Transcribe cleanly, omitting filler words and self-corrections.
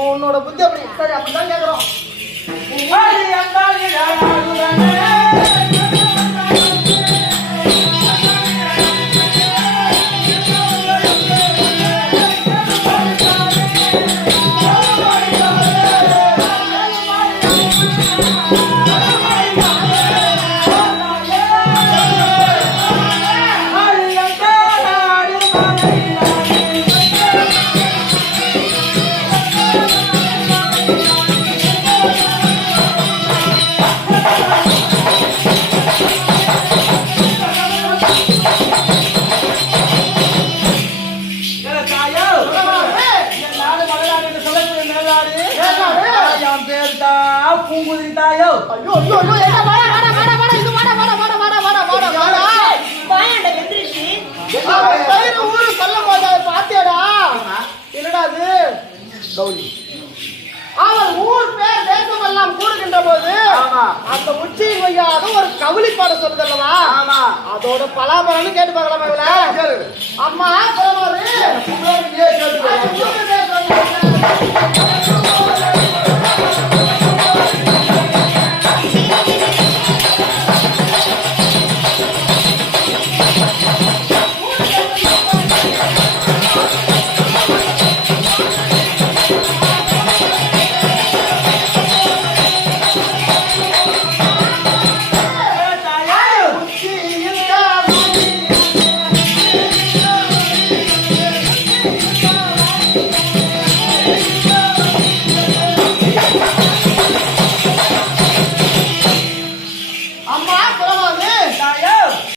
உன்னோட புத்தி அப்படி சரி அப்படிதான் கேக்குறோம். பூங்குதிரித்தாயோ ஐயோ ஐயோ ஐயோ என்ன வாடா வாடா வாடா வாடா இது வாடா வாடா வாடா வாடா வாடா வாடா வாடா வாயாண்ட எந்திரிச்சு பயிர் ஊரு சொல்லும்போது பாத்தியாடா என்னடா அது கௌரி அவன் ஊர் பேர் தேசம் எல்லாம் கூறுகின்ற போது அந்த உச்சியின் வையாத ஒரு கவுளி பாட சொல்லுது அல்லவா அதோட பலாபலன்னு கேட்டு பார்க்கலாமா இவள அம்மா பரவாயில்ல